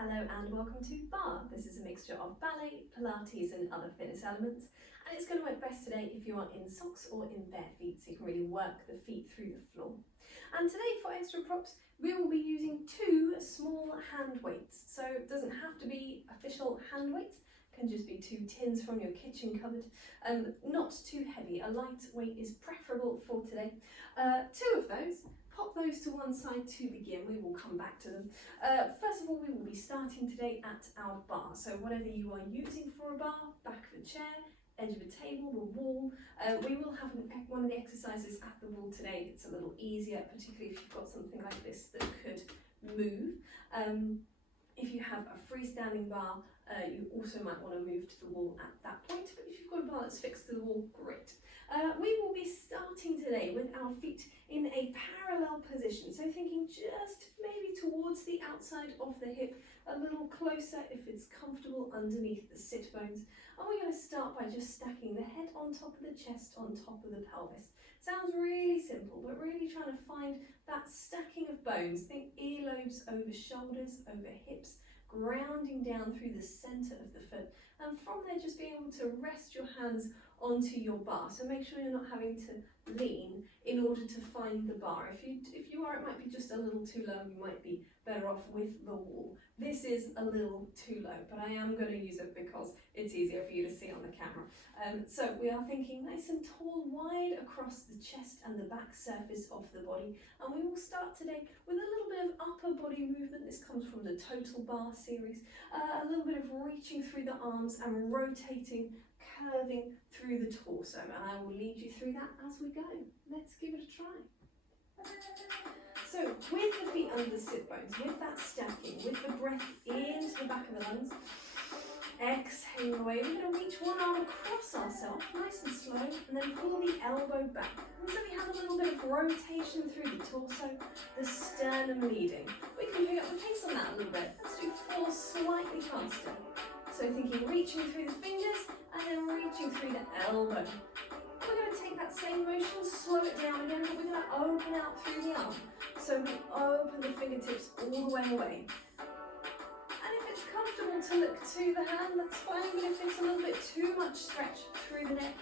Hello and welcome to Barre. This is a mixture of ballet, Pilates and other fitness elements, and it's going to work best today if you are in socks or in bare feet, so you can really work the feet through the floor. And today for extra props we will be using two small hand weights, so it doesn't have to be official hand weights, it can just be two tins from your kitchen cupboard, not too heavy. A light weight is preferable for today. Two of those. Pop those to one side to begin, we will come back to them. First of all, we will be starting today at our bar. So whatever you are using for a bar, back of a chair, edge of a table, the wall, we will have one of the exercises at the wall today. It's a little easier, particularly if you've got something like this that could move. If you have a freestanding bar, you also might want to move to the wall at that point, but if you've got a bar that's fixed to the wall, great. We will be starting today with our feet in a parallel position, so thinking just maybe towards the outside of the hip, a little closer if it's comfortable underneath the sit bones. And we're going to start by just stacking the head on top of the chest, on top of the pelvis. Sounds really simple, but really trying to find that stacking of bones. Think earlobes over shoulders, over hips, grounding down through the centre of the foot, and from there just being able to rest your hands onto your bar. So make sure you're not having to lean in order to find the bar. If you are, it might be just a little too low. You might be better off with the wall. This is a little too low, but I am going to use it because it's easier for you to see on the camera. So we are thinking nice and tall, wide across the chest and the back surface of the body. And we will start today with a little bit of upper body movement. This comes from the Total Barre series. A little bit of reaching through the arms and rotating, curving through the torso, and I will lead you through that as we go. Let's give it a try. So with the feet under the sit bones, with that stacking, with the breath into the back of the lungs, exhale away. We're going to reach one arm across ourselves, nice and slow, and then pull the elbow back. And so we have a little bit of rotation through the torso, the sternum leading. We can pick up the pace on that a little bit. Let's do 4 slightly faster. So thinking reaching through the fingers and then reaching through the elbow. We're going to take that same motion, slow it down again, but we're going to open out through the arm. So we open the fingertips all the way away. And if it's comfortable to look to the hand, that's fine, but if it's a little bit too much stretch through the neck,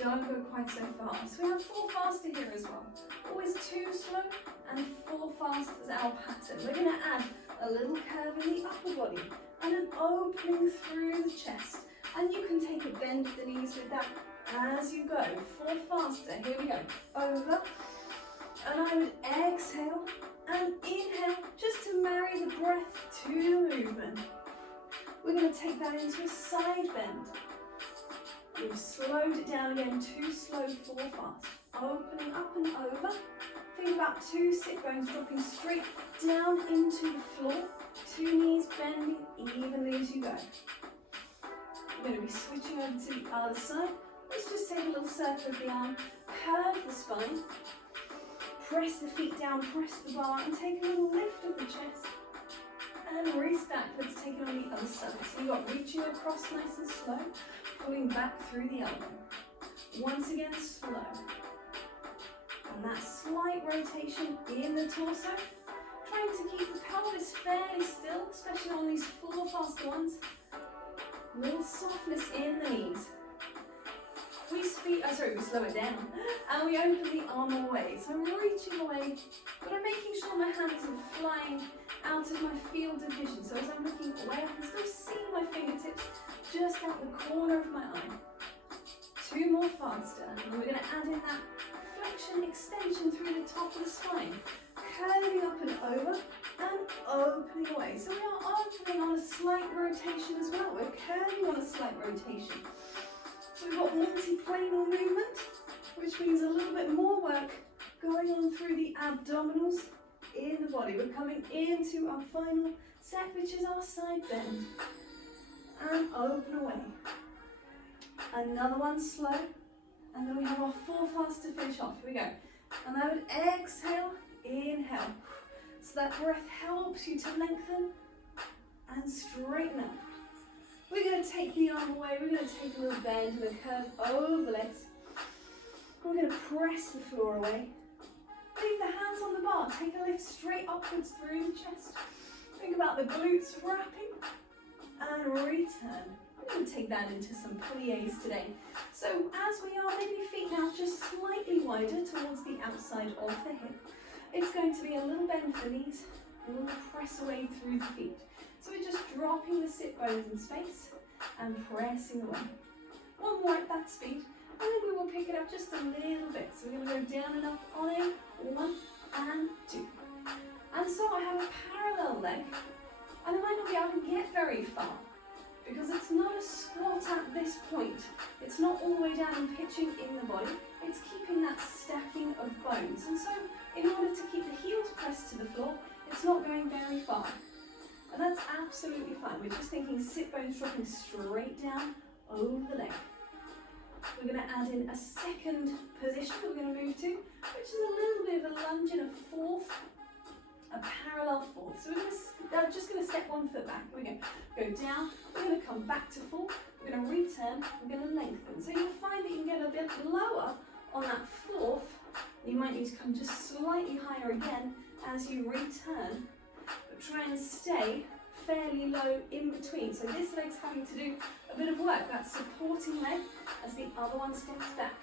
don't go quite so fast. We have 4 faster here as well. Always 2 slow and 4 fast as our pattern. We're going to add a little curve in the upper body and an opening through the chest. And you can take a bend of the knees with that as you go. 4 faster. Here we go. Over. And I would exhale and inhale just to marry the breath to the movement. We're going to take that into a side bend. We've slowed it down again. 2 slow, 4 fast. Opening up and over. Think about 2 sit bones dropping straight down into the floor. 2 knees bending evenly as you go. We're going to be switching over to the other side. Let's just take a little circle of the arm, curve the spine, press the feet down, press the bar, and take a little lift of the chest. And restack. Let's take it on the other side. So you've got reaching across nice and slow, pulling back through the elbow. Once again, slow. And that slight rotation in the torso. Trying to keep the pelvis fairly still, especially on these 4 faster ones. A little softness in the knees. We slow it down, and we open the arm away. So I'm reaching away, but I'm making sure my hands are flying out of my field of vision. So as I'm looking away, I can still see my fingertips just out the corner of my eye. 2 more faster, and we're going to add in that flexion extension through the top of the spine. Curving up and over and opening away. So we are opening on a slight rotation as well. We're curving on a slight rotation. So we've got multi-planal movement, which means a little bit more work going on through the abdominals in the body. We're coming into our final set, which is our side bend. And open away. Another one slow. And then we have our 4 fast to finish off. Here we go. And I would exhale. Inhale, so that breath helps you to lengthen and straighten up. We're going to take the arm away, we're going to take a little bend and a curve over the legs. We're going to press the floor away. Leave the hands on the bar, take a lift straight upwards through the chest. Think about the glutes wrapping and return. I'm going to take that into some pliés today. So as we are, maybe feet now just slightly wider towards the outside of the hip. It's going to be a little bend for the knees, a little press away through the feet. So we're just dropping the sit bones in space and pressing away. One more at that speed, and then we will pick it up just a little bit. So we're going to go down and up on a 1 and 2. And so I have a parallel leg, and I might not be able to get very far because it's not a squat at this point. It's not all the way down and pitching in the body. It's keeping that stacking of bones. And so in order to keep the heels pressed to the floor, it's not going very far. And that's absolutely fine. We're just thinking sit bones dropping straight down over the leg. We're going to add in a second position that we're going to move to, which is a little bit of a lunge in a fourth, a parallel fourth. So we're just going to step 1 foot back. We're going to go down, we're going to come back to full, we're going to return, we're going to lengthen. So you'll find that you can get a bit lower on that fourth. You might need to come just slightly higher again as you return, but try and stay fairly low in between. So this leg's having to do a bit of work, that supporting leg as the other one steps back.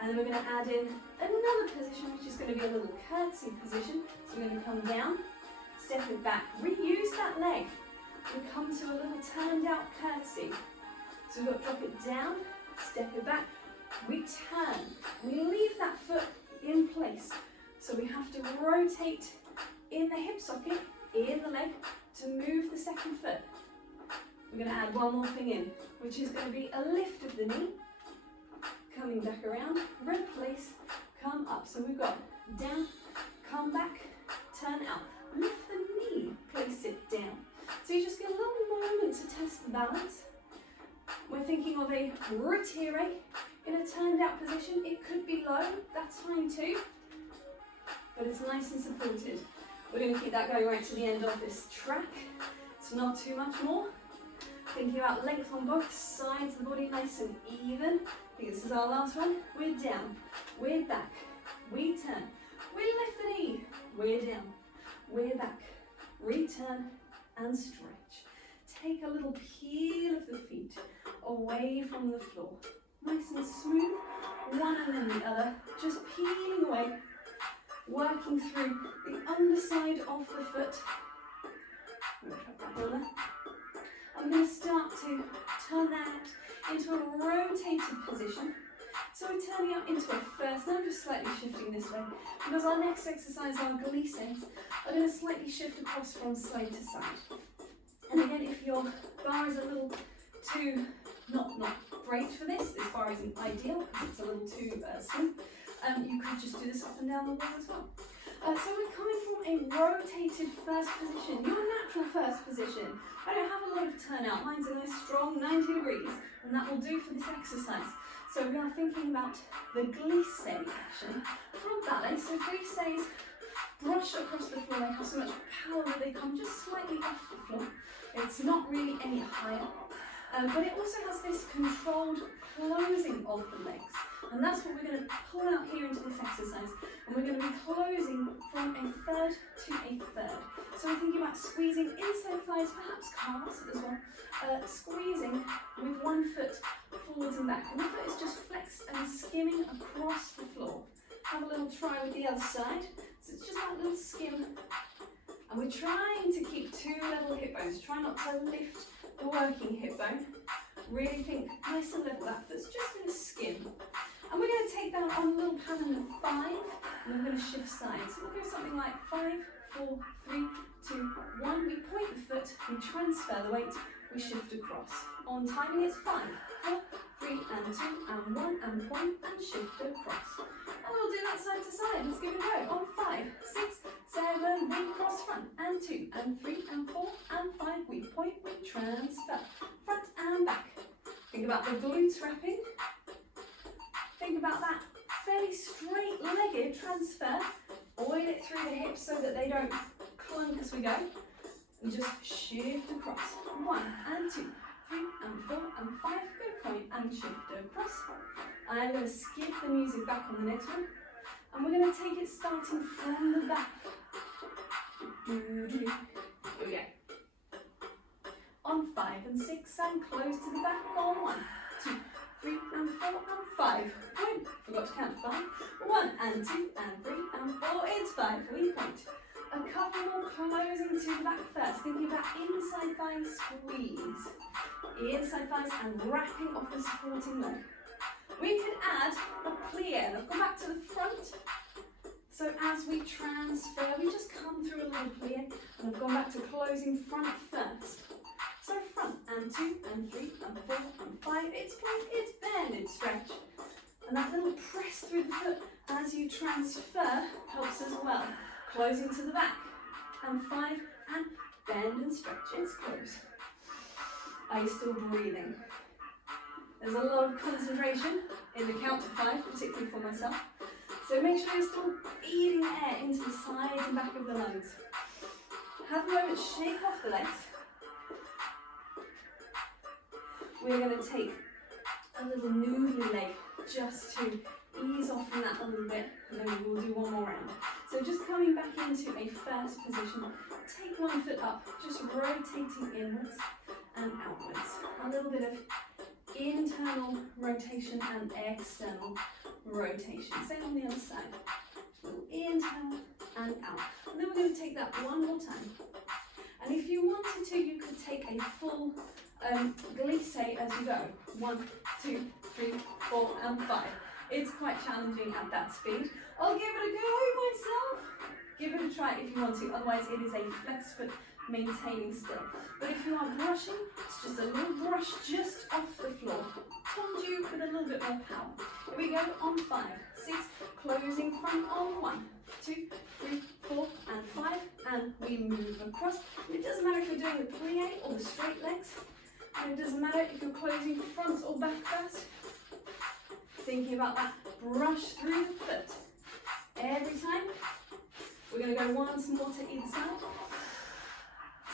And then we're going to add in another position, which is going to be a little curtsy position. So we're going to come down, step it back, reuse that leg, and come to a little turned out curtsy. So we've got to drop it down, step it back, return. We leave that foot in place. So we have to rotate in the hip socket, in the leg, to move the second foot. We're going to add one more thing in, which is going to be a lift of the knee, coming back around, replace, come up. So we've got down, come back, turn out, lift the knee, place it down. So you just get a little moment to test the balance. We're thinking of a retire in a turned out position. It could be low, that's fine too, but it's nice and supported. We're going to keep that going right to the end of this track. It's not too much more. Thinking about length on both sides of the body, nice and even. I think this is our last one. We're down, we're back, we turn, we lift the knee, we're down, we're back, return and stretch. Take a little peel of the feet away from the floor. Nice and smooth, one and then the other, just peeling away, working through the underside of the foot. I'm going to start to turn that into a rotated position. So we're turning out into a first, now I'm just slightly shifting this way, because our next exercise, our glisses, are going to slightly shift across from side to side. And again, if your bar is a little too, not great for this bar isn't ideal because it's a little too slim, you could just do this up and down the wall as well. So we're coming from a rotated first position, your natural first position. I don't have a lot of turnout, mine's a nice strong 90 degrees, and that will do for this exercise. So we are thinking about the glisse action from ballet. So glisses brush across the floor, they have so much power that they come just slightly off the floor. It's not really any higher, but it also has this controlled closing of the legs. And that's what we're going to pull out here into this exercise. And we're going to be closing from a third to a third. So we're thinking about squeezing inside thighs, perhaps calves as well. Squeezing with one foot forwards and back. And the foot is just flexed and skimming across the floor. Have a little try with the other side. So it's just that little skim. And we're trying to keep two level hip bones. Try not to lift the working hip bone. Really think nice and level. That foot's just in a skim. And we're going to take that on a little pattern of 5, and we're going to shift sides. So we'll go something like 5, 4, 3, 2, 1. We point the foot, we transfer the weight, we shift across. On timing it's 5, 4, 3 and 2 and 1 and point and shift across. And we'll do that side to side. Let's give it a go. On 5, 6, 7, we cross front and 2 and 3 and 4 and 5. We point, we transfer. Front and back. Think about the glutes wrapping. Think about that fairly straight-legged transfer. Oil it through the hips so that they don't clunk as we go. And just shift across. 1 and 2, 3 and 4 and 5. Good point and shift across. I'm going to skip the music back on the next one. And we're going to take it starting from the back. Here we go. On 5 and 6 and close to the back. On 1, 2, 3 and 4 and 5. Point. Forgot to count 5. 1 and 2 and 3 and 4. It's 5. We point. A couple more closing to the back first. Thinking about inside thigh squeeze. Inside thighs and wrapping off the supporting leg. We could add a plie. Let's go back to the front. So as we transfer, we just come through a little plie. And I've gone back to closing front first. So front and 2 and 3 and 4 and 5. It's plank, it's bend, it's stretch. And that little press through the foot as you transfer helps as well. Closing to the back. And 5 and bend and stretch. It's close. Are you still breathing? There's a lot of concentration in the count to 5, particularly for myself. So make sure you're still feeding air into the sides and back of the lungs. Have a moment, shake off the legs. We're going to take a little noodly leg just to ease off from that a little bit, and then we will do one more round. So just coming back into a first position, take one foot up, just rotating inwards and outwards. A little bit of internal rotation and external rotation. Same on the other side. Just a little internal and out. And then we're going to take that one more time. And if you wanted to, you could take a full glisse as you go. 1, 2, 3, 4 and 5. It's quite challenging at that speed. I'll give it a go myself. Give it a try if you want to, otherwise it is a flex foot maintaining still. But if you are brushing, it's just a little brush just off the floor. Told you with a little bit more power. Here we go on 5, 6, closing front on 1, 2, 3, 4 and 5, and we move across. It doesn't matter if you're doing the plie or the straight legs, and it doesn't matter if you're closing front or back first. Thinking about that brush through the foot. Every time, we're going to go once more to either side.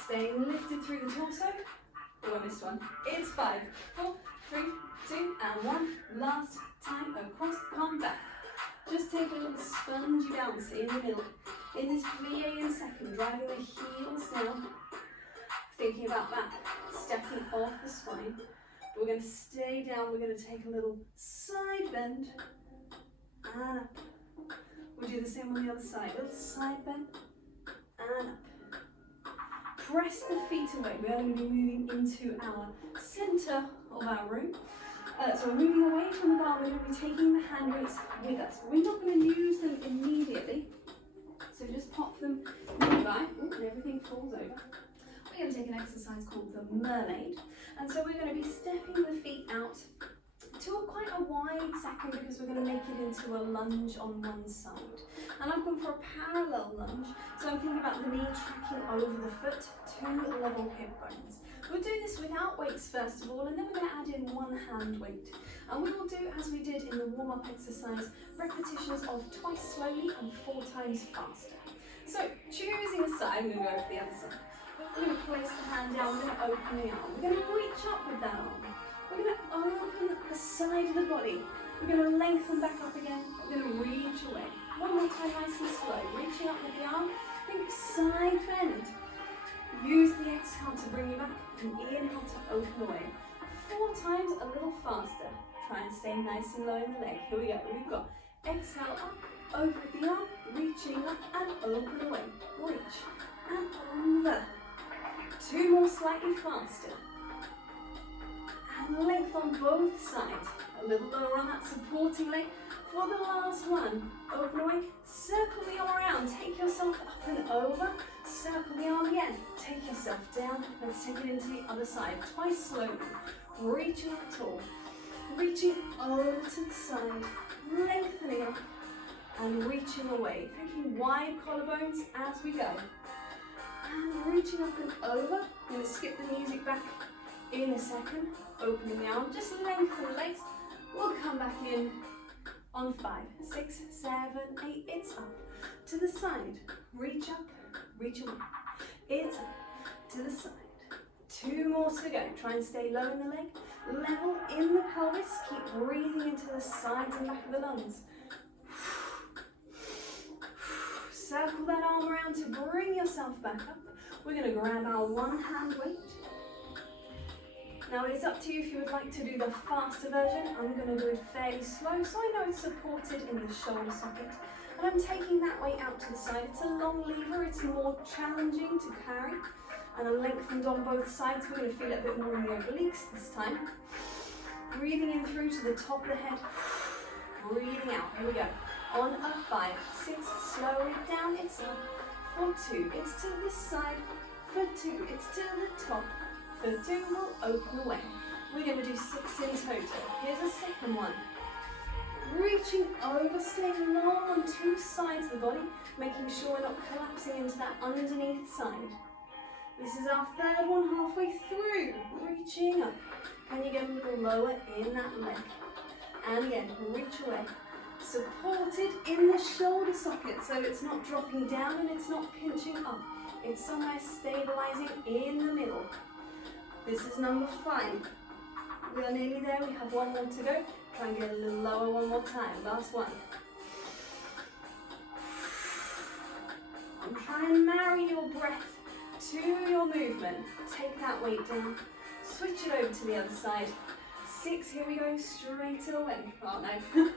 Staying lifted through the torso. Oh, I missed one. It's 5, 4, 3, 2 and 1. Last time across, come back. Just take a little spongy bounce in the middle. In this plie in second, driving the heels down. Thinking about that, stepping off the spine. We're going to stay down, we're going to take a little side bend and up. We'll do the same on the other side. Little side bend and up. Press the feet away. We're going to be moving into our center of our room. So we're moving away from the bar. We're going to be taking the hand weights with us. We're not going to use them immediately. So just pop them nearby. Ooh, and everything falls over. We're going to take an exercise called the mermaid. And so we're going to be stepping the feet out to quite a wide second because we're going to make it into a lunge on one side. And I've gone for a parallel lunge, so I'm thinking about the knee tracking over the foot, 2 level hip bones. We'll do this without weights first of all, and then we're going to add in one hand weight. And we will do, as we did in the warm-up exercise, repetitions of twice slowly and 4 times faster. So choosing a side, I'm going to go for the other side. We're going to place the hand down, we're going to open the arm. We're going to reach up with that arm. We're going to open the side of the body. We're going to lengthen back up again. We're going to reach away. One more time, nice and slow. Reaching up with the arm. Think side bend. Use the exhale to bring you back and inhale to open away. 4 times, a little faster. Try and stay nice and low in the leg. Here we go. We've got exhale up, over with the arm, reaching up and open away. Reach and over. 2 more slightly faster. And length on both sides. A little lower on that supporting leg. For the last one, open away, circle the arm around, take yourself up and over, circle the arm again, take yourself down, let's take it into the other side, twice slowly, reaching up tall, reaching over to the side, lengthening up, and reaching away, thinking wide collarbones as we go, and reaching up and over. I'm going to skip the music back in a second, opening the arm, just lengthen the legs, we'll come back in on 5, 6, 7, 8, it's up to the side, reach up, reach away, it's up to the side, 2 more to go, try and stay low in the leg, level in the pelvis, keep breathing into the sides and back of the lungs, circle circle that arm around to bring yourself back up. We're going to grab our one hand weight. Now it is up to you if you would like to do the faster version. I'm going to do it fairly slow so I know it's supported in the shoulder socket. And I'm taking that weight out to the side. It's a long lever, it's more challenging to carry. And I'm lengthened on both sides. We're going to feel it a bit more in the obliques this time. Breathing in through to the top of the head. Breathing out. Here we go. On a 5, 6, slow it down. It's up. For 2, it's to this side. For 2, it's to the top. For 2, we'll open away. We're going to do 6 in total. Here's a second one. Reaching over, staying long on 2 sides of the body, making sure we're not collapsing into that underneath side. This is our third one, halfway through. Reaching up. Can you get a little lower in that leg? And again, reach away. Supported in the shoulder socket, so it's not dropping down and it's not pinching up. It's somewhere stabilizing in the middle. This is number 5. We are nearly there, we have one more to go. Try and get a little lower one more time. Last one. And try and marry your breath to your movement. Take that weight down. Switch it over to the other side. 6, here we go, straight away. Oh no,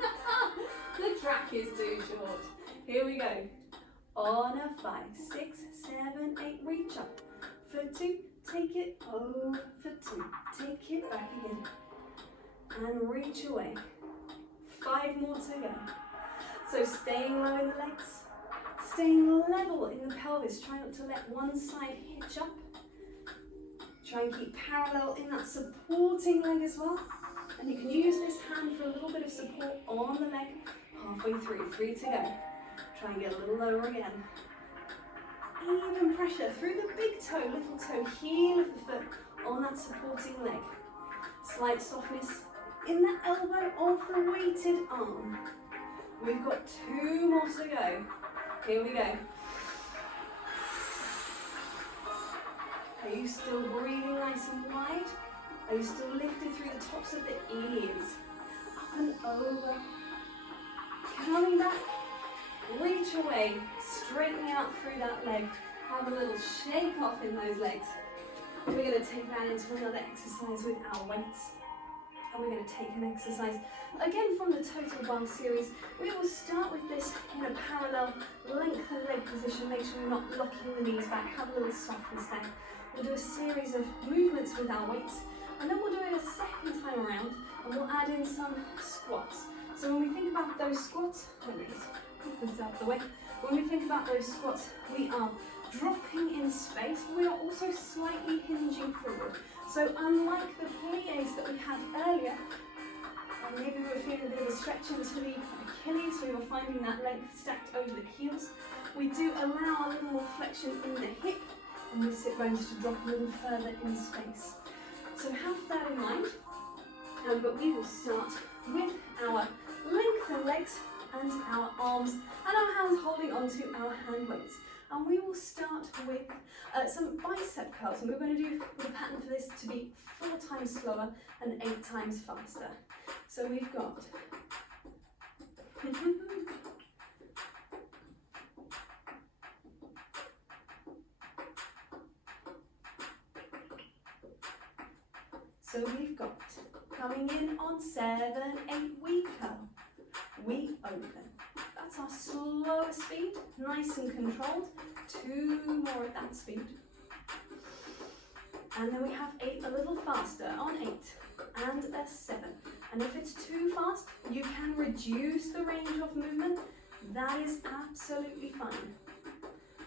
the track is too short. Here we go. On a 5, 6, 7, 8, reach up. For 2, take it over. For 2, take it back again. And reach away. 5 more to go. So staying low in the legs, staying level in the pelvis. Try not to let one side hitch up. Try and keep parallel in that supporting leg as well. And you can use this hand for a little bit of support on the leg. Halfway through, 3 to go. Try and get a little lower again. Even pressure through the big toe, little toe, heel of the foot on that supporting leg. Slight softness in the elbow of the weighted arm. We've got 2 more to go. Here we go. Are you still breathing nice and wide? Are you still lifted through the tops of the ears? Up and over. Coming back. Reach away. Straightening out through that leg. Have a little shake off in those legs. We're going to take that into another exercise with our weights. And we're going to take an exercise again from the Total Barre series. We will start with this in a parallel lengthened leg position. Make sure you're not locking the knees back. Have a little softness there. We'll do a series of movements with our weights, and then we'll do it a second time around, and we'll add in some squats. So when we think about those squats, let me just put this out the way. When we think about those squats, we are dropping in space, but we are also slightly hinging forward. So unlike the pliés that we had earlier, and maybe we were feeling a bit of a stretch into the Achilles, we were finding that leg stacked over the heels, we do allow a little more flexion in the hip, and the sit bones to drop a little further in space. So have that in mind, but we will start with our lengthened legs and our arms and our hands holding onto our hand weights. And we will start with some bicep curls, and we're going to do the pattern for this to be 4 times slower and 8 times faster. So we've got coming in on 7, 8, we curl, we open. That's our slower speed, nice and controlled. 2 more at that speed. And then we have 8 a little faster on 8 and a 7. And if it's too fast, you can reduce the range of movement. That is absolutely fine.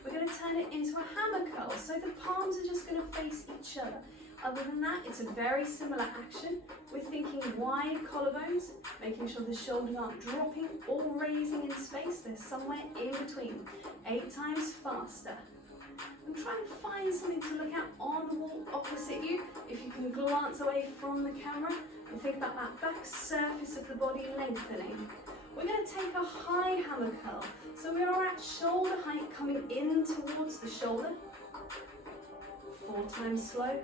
We're going to turn it into a hammer curl, so the palms are just going to face each other. Other than that, it's a very similar action. We're thinking wide collarbones, making sure the shoulders aren't dropping or raising in space. They're somewhere in between. 8 times faster. And try and find something to look at on the wall opposite you. If you can glance away from the camera and think about that back surface of the body lengthening. We're going to take a high hammer curl. So we are at shoulder height, coming in towards the shoulder. 4 times slow.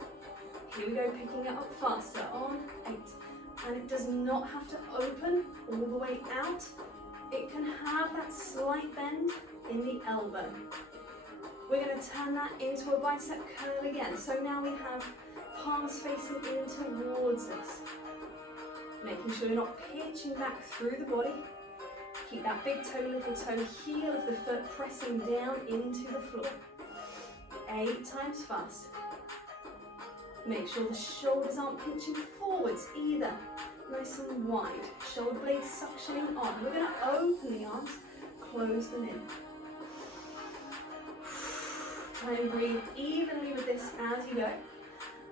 Here we go, picking it up faster on 8. And it does not have to open all the way out. It can have that slight bend in the elbow. We're going to turn that into a bicep curl again. So now we have palms facing in towards us. Making sure you're not pitching back through the body. Keep that big toe, little toe, heel of the foot pressing down into the floor. 8 times fast. Make sure the shoulders aren't pinching forwards either. Nice and wide. Shoulder blades suctioning on. We're going to open the arms, close them in. Try and breathe evenly with this as you go.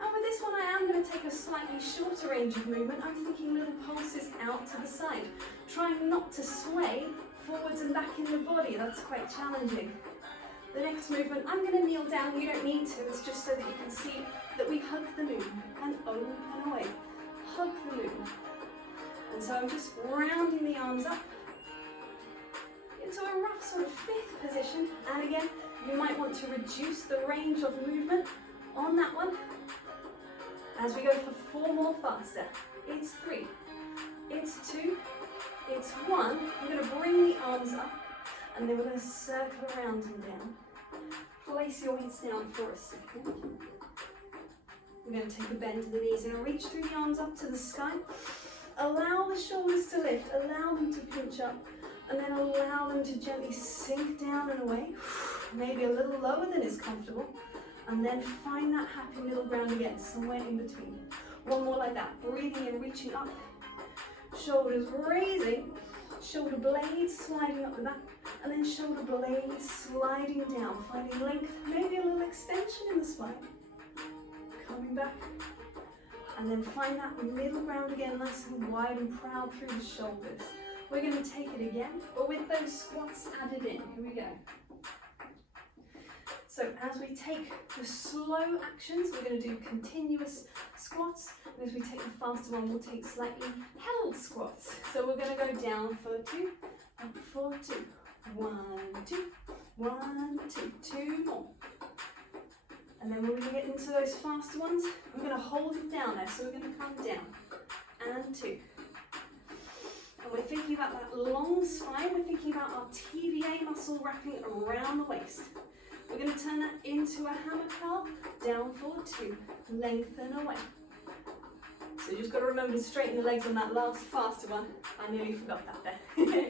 And with this one, I am going to take a slightly shorter range of movement. I'm thinking little pulses out to the side. Trying not to sway forwards and back in the body. That's quite challenging. The next movement, I'm going to kneel down. You don't need to. It's just so that you can see that we hug the moon and open away. Hug the moon. And so I'm just rounding the arms up into a rough sort of 5th position. And again, you might want to reduce the range of movement on that one. As we go for 4 more faster. It's 3, it's 2, it's 1. We're going to bring the arms up and then we're going to circle around and down. Place your weights down for a second. We're going to take a bend to the knees and reach through the arms up to the sky. Allow the shoulders to lift, allow them to pinch up, and then allow them to gently sink down and away. Maybe a little lower than is comfortable. And then find that happy middle ground again, somewhere in between. One more like that, breathing in, reaching up. Shoulders raising, shoulder blades sliding up the back, and then shoulder blades sliding down, finding length, maybe a little extension in the spine. Coming back, and then find that middle ground again, nice and wide and proud through the shoulders. We're going to take it again, but with those squats added in. Here we go. So as we take the slow actions, we're going to do continuous squats. And as we take the faster one, we'll take slightly held squats. So we're going to go down for 2, up for 2. 1, 2, 1, 2, 2 more. And then when we get into those faster ones, we're going to hold it down there. So we're going to come down and 2. And we're thinking about that long spine. We're thinking about our TVA muscle wrapping around the waist. We're going to turn that into a hammer curl, down for 2, lengthen away. So you just got to remember to straighten the legs on that last faster one. I nearly forgot that there.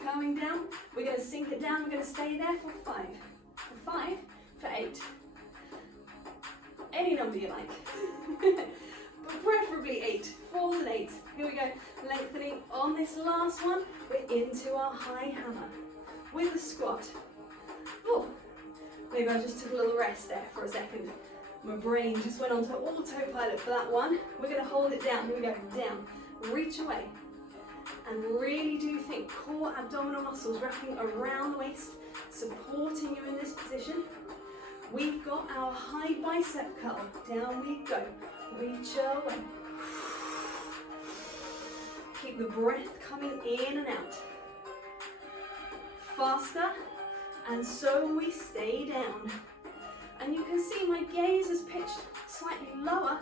Coming down, we're going to sink it down, we're going to stay there for 5, for 5, for 8. Any number you like, but preferably 8, 4 and 8. Here we go, lengthening on this last one, we're into our high hammer with the squat. Oh. Maybe I just took a little rest there for a second. My brain just went onto autopilot for that one. We're going to hold it down. Here we go. Down. Reach away. And really do think core abdominal muscles wrapping around the waist, supporting you in this position. We've got our high bicep curl. Down we go. Reach away. Keep the breath coming in and out. Faster. And so we stay down. And you can see my gaze is pitched slightly lower,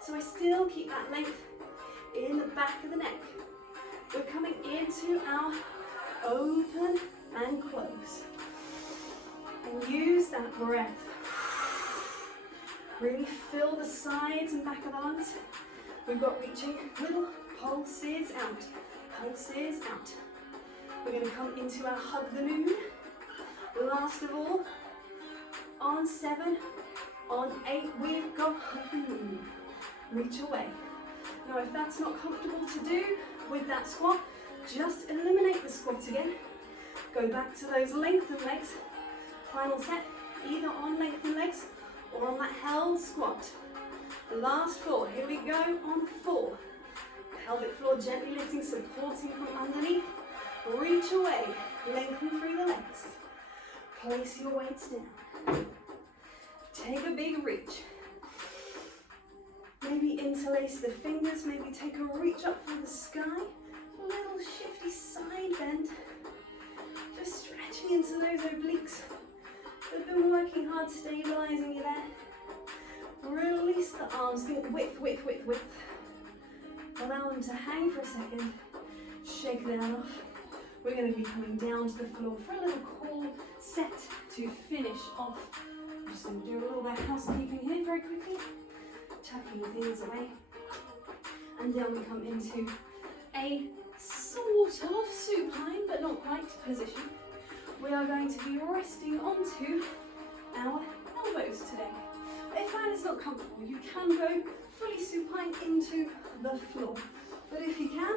so I still keep that length in the back of the neck. We're coming into our open and close. And use that breath. Really fill the sides and back of the lungs. We've got reaching little pulses out, pulses out. We're going to come into our hug the moon. Last of all, on 7, on 8, we've got hug the moon. Reach away. Now if that's not comfortable to do with that squat, just eliminate the squat again. Go back to those lengthened legs. Final set, either on lengthened legs or on that held squat. Last 4, here we go on 4. Pelvic floor gently lifting, supporting from underneath. Reach away, lengthen through the legs. Place your weights down. Take a big reach. Maybe interlace the fingers, maybe take a reach up for the sky. A little shifty side bend. Just stretching into those obliques. They've been working hard, stabilizing you there. Release the arms, think width, width, width, width. Allow them to hang for a second. Shake that off. We're going to be coming down to the floor for a little cool set to finish off. I'm just going to do a little bit of housekeeping here very quickly, tucking things away. And then we come into a sort of supine, but not quite, position. We are going to be resting onto our elbows today. But if that is not comfortable, you can go fully supine into the floor. But if you can,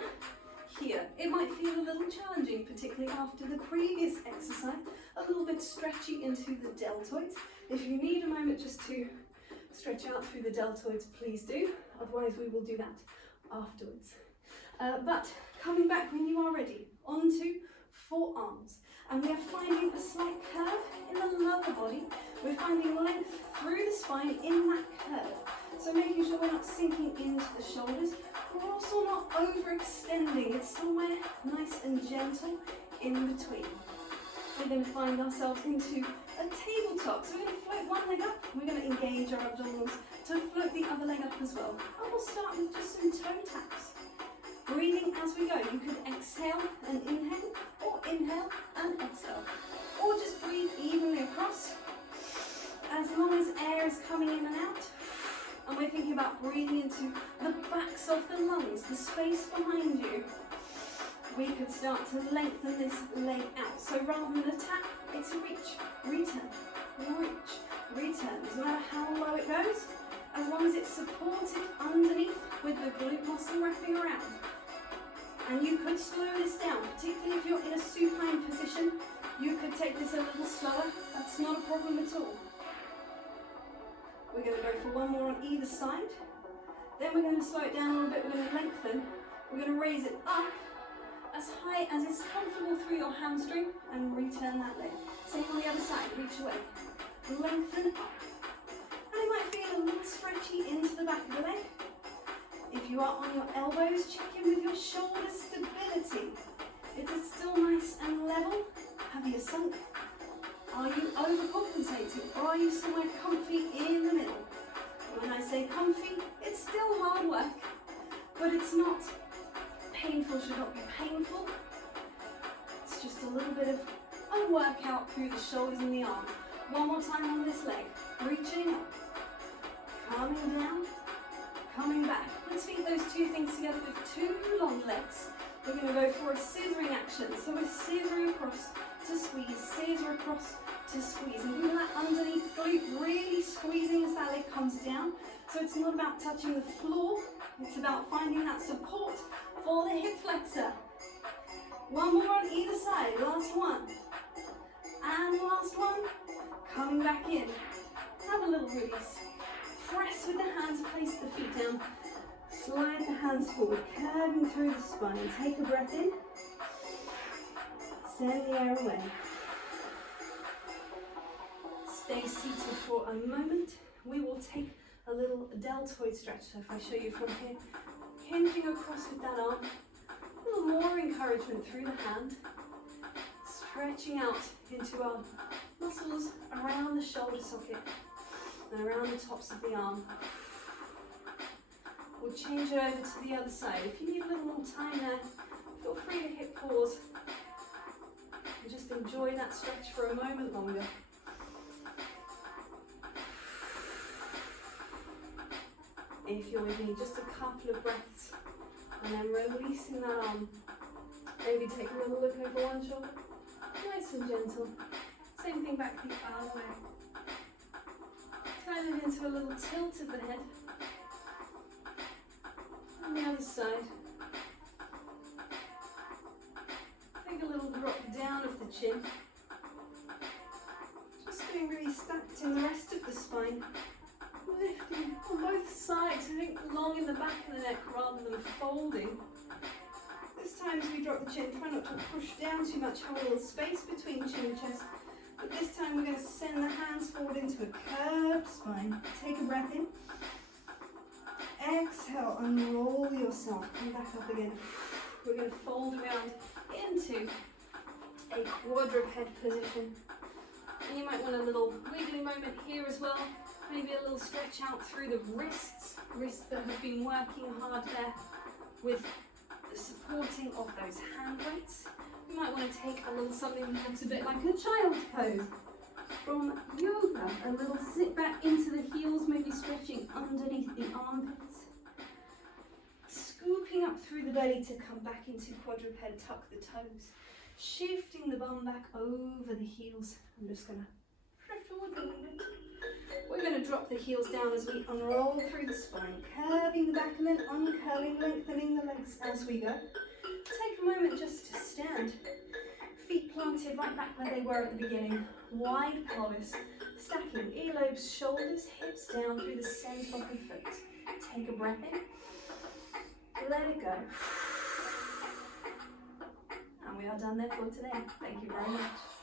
here. It might feel a little challenging, particularly after the previous exercise, a little bit stretchy into the deltoids. If you need a moment just to stretch out through the deltoids, please do. Otherwise, we will do that afterwards. But coming back when you are ready, onto forearms. And we are finding a slight curve in the lower body. We're finding length through the spine in that curve. So making sure we're not sinking into the shoulders. We're also not overextending. It's somewhere nice and gentle in between. We're going to find ourselves into a tabletop. So we're going to float one leg up. We're going to engage our abdominals to float the other leg up as well. And we'll start with just some toe taps. Breathing as we go. You could exhale and inhale, or inhale and exhale. Or just breathe evenly across. As long as air is coming in and out. And we're thinking about breathing into the backs of the lungs, the space behind you. We could start to lengthen this leg out. So rather than a tap, it's a reach, return, reach, return. Doesn't matter how low it goes, as long as it's supported underneath with the glute muscle wrapping around. And you could slow this down, particularly if you're in a supine position. You could take this a little slower. That's not a problem at all. We're going to go for one more on either side. Then we're going to slow it down a little bit. We're going to lengthen. We're going to raise it up as high as is comfortable through your hamstring and return that leg. Same on the other side. Reach away. Lengthen up. And it might feel a little stretchy into the back of the leg. If you are on your elbows, check in with your shoulder stability. Is it still nice and level? Have you sunk? Are you overcompensating, or are you somewhere comfy in the middle? When I say comfy, it's still hard work, but it's not painful, should not be painful. It's just a little bit of a workout through the shoulders and the arms. One more time on this leg, reaching up, coming down, coming back. Let's feed those two things together with two long legs. We're going to go for a scissoring action. So we're scissoring across to squeeze, scissor across to squeeze. And feel that underneath glute really squeezing as that leg comes down. So it's not about touching the floor, it's about finding that support for the hip flexor. One more on either side, last one. And last one, coming back in. Have a little release. Press with the hands, place the feet down. Slide the hands forward, curving through the spine. Take a breath in. Send the air away. Stay seated for a moment. We will take a little deltoid stretch. So if I show you from here, hinging across with that arm, a little more encouragement through the hand, stretching out into our muscles around the shoulder socket and around the tops of the arm. We'll change it over to the other side. If you need a little more time there, feel free to hit pause and just enjoy that stretch for a moment longer. If you're with me, just a couple of breaths and then releasing that arm. Maybe take a little look over one shoulder, nice and gentle. Same thing back the other way. Turn it into a little tilt of the head. On the other side. Take a little drop down of the chin. Just staying really stacked in the rest of the spine. Lifting on both sides, I think long in the back of the neck rather than folding. This time as we drop the chin, try not to push down too much, have a little space between chin and chest. But this time we're going to send the hands forward into a curved spine. Take a breath in. Exhale and roll yourself. Come back up again. We're going to fold around into a quadruped position. And you might want a little wiggly moment here as well. Maybe a little stretch out through the wrists that have been working hard there with the supporting of those hand weights. You might want to take a little something that looks a bit like a child's pose from yoga. A little sit back into the heels, maybe stretching underneath the armpits. Scooping up through the belly to come back into quadruped, tuck the toes. Shifting the bum back over the heels. I'm just going to drift forward a little bit. We're going to drop the heels down as we unroll through the spine, curving the back and then uncurling, lengthening the legs as we go. Take a moment just to stand. Feet planted right back where they were at the beginning. Wide pelvis, stacking earlobes, shoulders, hips down through the centre of the foot. Take a breath in. Let it go. And we are done there for today. Thank you very much.